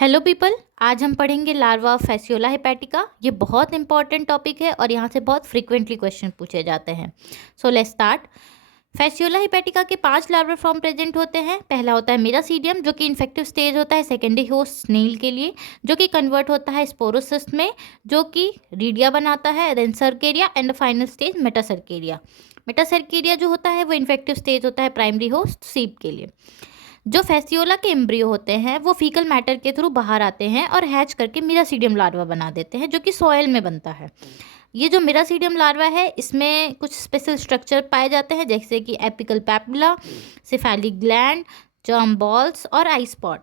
Hello people, आज हम पढ़ेंगे लार्वा ऑफ फैसियोला हेपेटिका। ये बहुत इंपॉर्टेंट टॉपिक है और यहाँ से बहुत फ्रीक्वेंटली क्वेश्चन पूछे जाते हैं। So let's start. Fasciola hepatica के 5 लार्वा फॉर्म प्रेजेंट होते हैं। पहला होता है मेरासीडियम, जो कि इन्फेक्टिव स्टेज होता है सेकेंडरी होस्ट स्नेल के लिए, जो कि कन्वर्ट होता है स्पोरोसिस्ट में, जो कि रीडिया बनाता है, then cercaria and final stage metacercaria. Metacercaria जो होता है वो इन्फेक्टिव स्टेज होता है प्राइमरी होस्ट सीप के लिए। जो फैसियोला के एम्ब्रियो होते हैं वो फीकल मैटर के थ्रू बाहर आते हैं और हैच करके मिरासीडियम लार्वा बना देते हैं, जो कि सॉइल में बनता है। ये जो मिरासीडियम लार्वा है इसमें कुछ स्पेशल स्ट्रक्चर पाए जाते हैं, जैसे कि apical papilla, cephalic gland, germ balls और आई स्पॉट।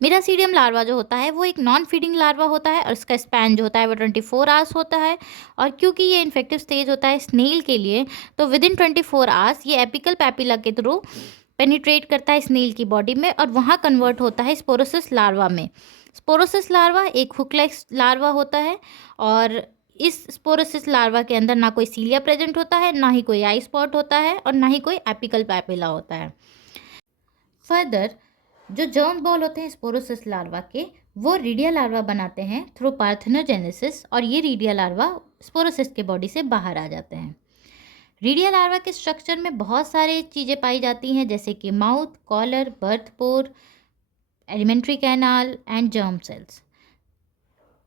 मिरासीडियम लार्वा जो होता है वो एक नॉन फीडिंग लार्वा होता है और इसका स्पैन जो होता है वो 24 आवर्स होता है। और क्योंकि ये इन्फेक्टिव स्टेज होता है स्नेल के लिए, तो विद इन 24 आवर्स ये एपिकल पैपिला के थ्रू पेनिट्रेट करता है स्नेल की बॉडी में और वहाँ कन्वर्ट होता है स्पोरोसिस लार्वा में। स्पोरोसिस लार्वा एक हुक लाइक लार्वा होता है और इस स्पोरोसिस लार्वा के अंदर ना कोई सीलिया प्रेजेंट होता है, ना ही कोई आई स्पॉट होता है और ना ही कोई एपिकल पैपिला होता है। फर्दर जो जर्म बॉल होते हैं स्पोरोसिस लार्वा के, वो रीडिया लार्वा बनाते हैं थ्रू पार्थेनोजेनेसिस और ये रीडिया लार्वा स्पोरोसिस के बॉडी से बाहर आ जाते हैं। रीडिया लार्वा के स्ट्रक्चर में बहुत सारी चीज़ें पाई जाती हैं, जैसे कि mouth, collar, birth pore, alimentary canal and germ cells.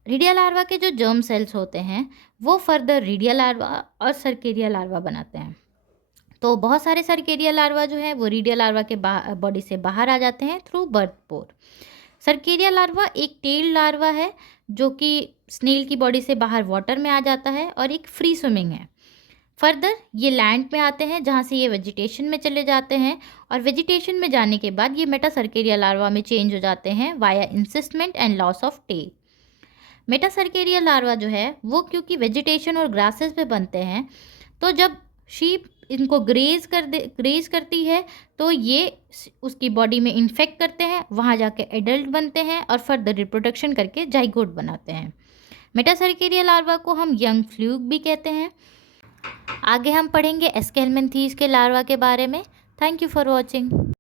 Redia larva के जो जर्म सेल्स होते हैं वो फर्दर रीडिया लार्वा और सर्केरिया लार्वा बनाते हैं। तो बहुत सारे सर्केरिया लार्वा जो है वो रीडिया लार्वा के बॉडी से बाहर आ जाते हैं थ्रू बर्थ पोर। सर्केरिया लार्वा एक टेल लार्वा है जो कि स्नेल की बॉडी से बाहर वाटर में आ जाता है और एक फ्री स्विमिंग है। फर्दर ये लैंड में आते हैं जहाँ से ये वेजिटेशन में चले जाते हैं और वेजिटेशन में जाने के बाद ये मेटासर्केरिया लार्वा में चेंज हो जाते हैं via encystment and loss of tail. Metacercaria larva जो है वो क्योंकि वेजिटेशन और ग्रासेस पे बनते हैं, तो जब शीप इनको ग्रेज करती है तो ये उसकी बॉडी में इन्फेक्ट करते हैं, वहाँ जाके एडल्ट बनते हैं और फर्दर रिप्रोडक्शन करके जाइगोट बनाते हैं। मेटासर्केरिया लार्वा को हम यंग फ्लूक भी कहते हैं। आगे हम पढ़ेंगे एस्केलमेंथीज के लार्वा के बारे में। Thank you for watching.